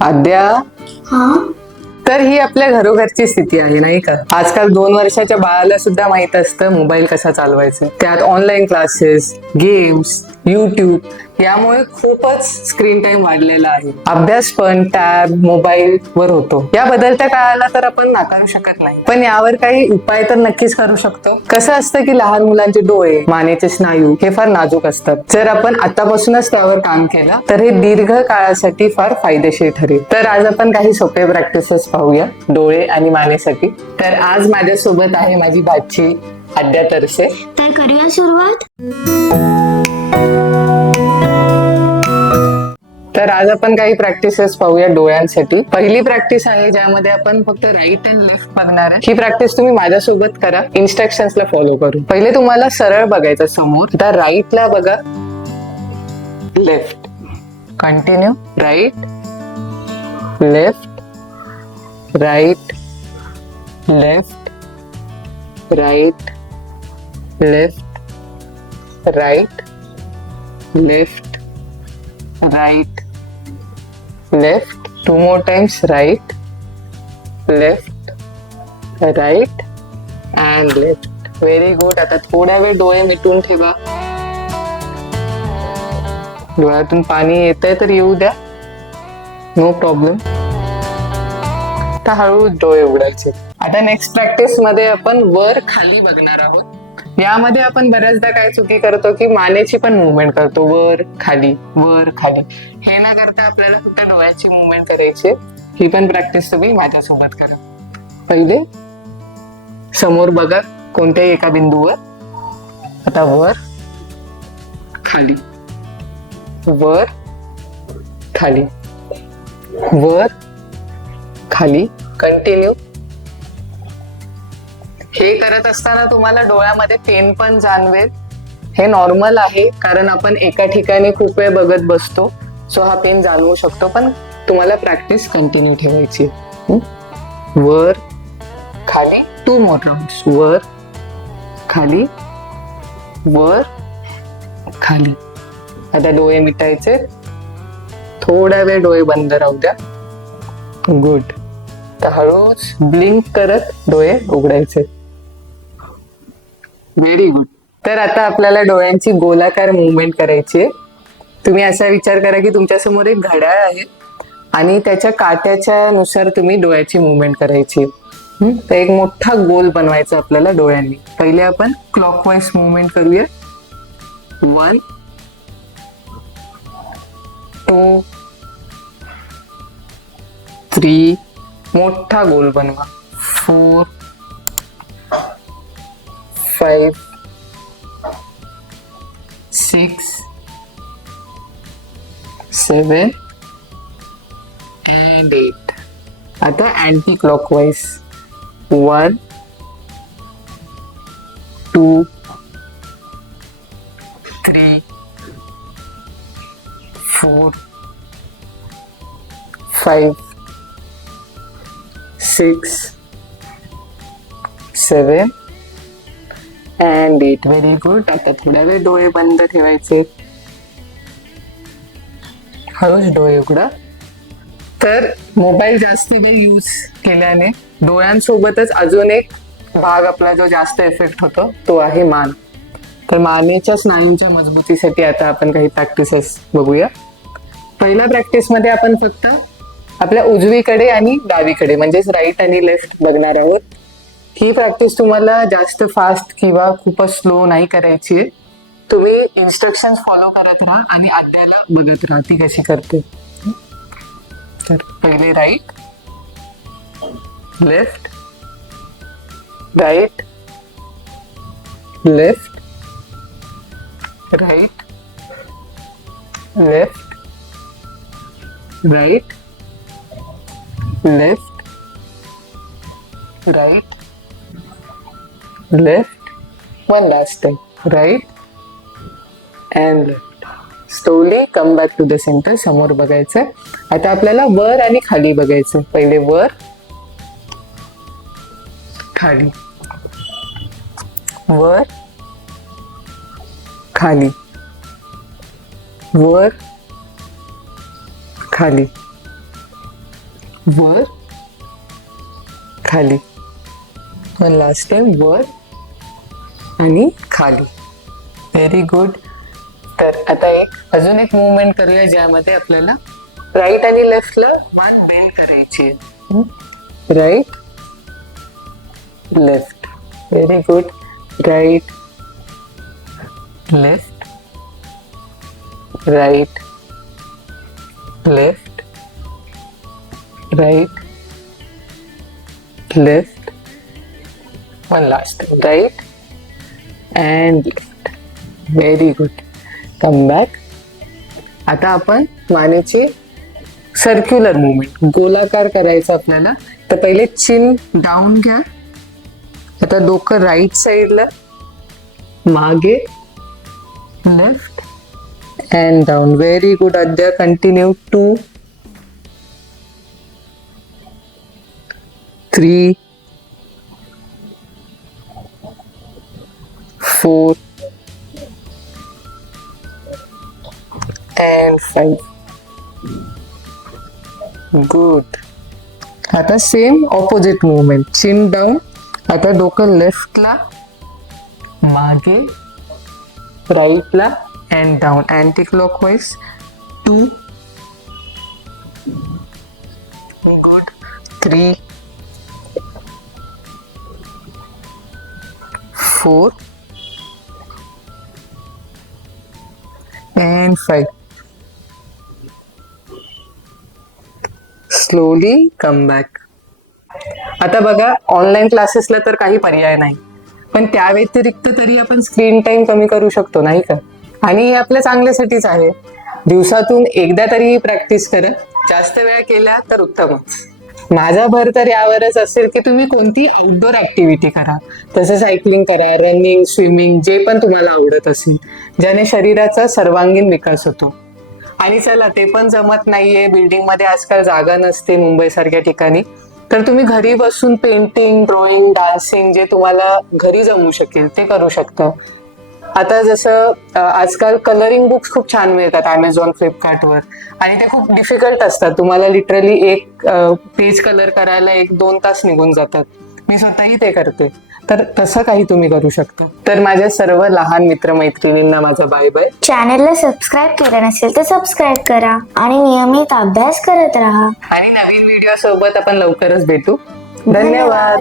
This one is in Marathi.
आद्या? हा? तर ही आपल्या घरोघरची स्थिती आहे नाही का? आजकाल दोन वर्षाच्या बाळाला सुद्धा माहीत असतं मोबाईल कसा चालवायचा. त्यात ऑनलाईन क्लासेस गेम्स युट्यूब यामुळे खूपच स्क्रीन टाइम वाढलेला आहे. अभ्यास पण टॅब मोबाईल वर होतो. या बदलत्या काळाला तर आपण नाकारू शकत नाही. पण यावर काही उपाय तर नक्कीच करू शकतो. कसं असतं की लहान मुलांचे डोळे मानेचे स्नायू हे फार नाजूक असतात. जर आपण आतापासूनच त्यावर काम केलं तर हे दीर्घ काळासाठी फार फायदेशीर ठरेल. तर आज आपण काही सोपे प्रॅक्टिसेस पाहूया डोळे आणि मानेसाठी. तर आज माझ्यासोबत आहे माझी भाची आद्या तरसे तर करूया सुरुवात. तर आज आपण काही प्रॅक्टिसेस पाहूया डोळ्यांसाठी. पहिली प्रॅक्टिस आहे ज्यामध्ये आपण फक्त राईट अँड लेफ्ट बघणार आहे. ही प्रॅक्टिस तुम्ही माझ्यासोबत करा. इन्स्ट्रक्शन्सला फॉलो करून. पहिले तुम्हाला सरळ बघायचं समोर. तर राईटला बघा. Left continue right left right left right left right left right left two more times right left right and left. Very good आता थोडा वेळ डोळे मिटून ठेवा. डोळ्यातून पाणी येत आहे तर येऊ द्या. नो प्रॉब्लेम आता हळू डोळे उघडायचे. आता नेक्स्ट प्रॅक्टिसमध्ये आपण वर खाली बघणार आहोत. यामध्ये आपण बऱ्याचदा काय चुकी करतो की मानेची पण मुवमेंट करतो. वर खाली वर खाली. हे न करता आपल्याला फक्त डोळ्याची मुवमेंट करायची आहे. ही पण प्रॅक्टिस तुम्ही माझ्यासोबत करा. पहिले समोर बघा कोणत्याही एका बिंदूवर. आता वर खाली. वर खाली. वर खाली. कंटिन्यू हे करत असताना तुम्हाला डोळ्यामध्ये पेन पण जाणवेल. हे नॉर्मल आहे कारण आपण एका ठिकाणी खूप वेळ बघत बसतो. सो हा पेन जाणवू शकतो पण तुम्हाला प्रॅक्टिस कंटिन्यू ठेवायची वर खाली टू मोर राऊंड वर खाली वर खाली. आता डोळे मिटायचे. थोडा वेळ डोळे बंद राहू द्या. गुड तर हळूच ब्लिंक करत डोळे उघडायचे. व्हेरी गुड तर आता आपल्याला डोळ्यांची गोलाकार मुवमेंट करायची आहे. तुम्ही असा विचार करा की तुमच्यासमोर एक घड्याळ आहे आणि त्याच्या काट्याच्या नुसार तुम्ही डोळ्याची मुवमेंट करायची आहे. तर एक मोठा गोल बनवायचा आपल्याला डोळ्यांनी. पहिले आपण क्लॉकवाईज मुवमेंट करूया. वन टू थ्री मोठा गोल बनवा. Four five six seven and eight आता anticlockwise one two three four five six seven and eight very good आता थोड्या वेळ डोळे बंद ठेवायचे. हळूच डोळे उघडा. तर मोबाईल जास्ती वेळ यूज केल्याने डोळ्यांसोबतच अजून एक भाग आपला जो जास्त इफेक्ट होतो तो आहे मान. तर मानेच्या स्नायूंच्या मजबूतीसाठी आता आपण काही प्रॅक्टिसेस बघूया. पहिल्या प्रॅक्टिसमध्ये आपण फक्त आपल्या उजवीकडे आणि डावीकडे म्हणजेच राईट आणि लेफ्ट बघणार आहोत. ही प्रॅक्टिस तुम्हाला जास्त फास्ट किंवा खूपच स्लो नाही करायची आहे. तुम्ही इन्स्ट्रक्शन फॉलो करत राहा आणि आद्याला बघत राहा ती कशी करते. तर पहिले right left right left right left right left right left one last time right and left slowly come back to the centre समोर बघायचं आता आपल्याला वर आणि खाली बघायचं पहिले वर खाली. वर खाली. वर खाली. वर खाली. वन लास्ट टाइम वर आणि खाली. व्हेरी गुड तर आता एक अजून एक मुवमेंट करूया ज्यामध्ये आपल्याला राईट आणि लेफ्टला मान बेंड करायची आहे. Right left very good right left right left right left one last right and left very good come back आता आपण मानेची सर्क्युलर मुवमेंट गोलाकार करायचं आपल्याला. तर पहिले चिन डाऊन घ्या. आता डोकं राईट साईडला मागे. Left and down very good अद्या continue two three four and five. Good. आता same opposite movement chin down आता डोकं लेफ्टला मागे राईटला and down anticlockwise two good three four and 5 slowly come back आता बघा ऑनलाईन क्लासेसला तर काही पर्याय नाही. पण त्या व्यतिरिक्त तरी आपण स्क्रीन टाइम कमी करू शकतो नाही का? आणि हे आपल्या चांगल्यासाठीच आहे. दिवसातून एकदा तरी प्रॅक्टिस करा. जास्त वेळ केल्या तर उत्तमच. माझा भर तर यावरच असेल की तुम्ही कोणती आउटडोर ऍक्टिव्हिटी करा. तसं सायकलिंग करा रनिंग स्विमिंग जे पण तुम्हाला आवडत असेल ज्याने शरीराचा सर्वांगीण विकास होतो. आणि चला ते पण जमत नाहीये. बिल्डिंगमध्ये आजकाल जागा नसते मुंबई सारख्या ठिकाणी. तर तुम्ही घरी बसून पेंटिंग ड्रॉइंग डान्सिंग जे तुम्हाला घरी जमू शकेल ते करू शकता. आता जसं आजकाल कलरिंग बुक्स खूप छान मिळतात अमेझॉन फ्लिपकार्टवर आणि ते खूप डिफिकल्ट असतात. तुम्हाला लिटरली एक पेज कलर करायला एक दोन तास निघून जातात. मी स्वतःही ते करते. तर तसं काही तुम्ही करू शकता. तर माझ्या सर्व लहान मित्रमैत्रिणींना माझा बाय बाय चॅनेलला सबस्क्राईब केलं नसेल तर सबस्क्राईब करा आणि नियमित अभ्यास करत राहा. आणि नवीन व्हिडिओ सोबत आपण लवकरच भेटू. धन्यवाद.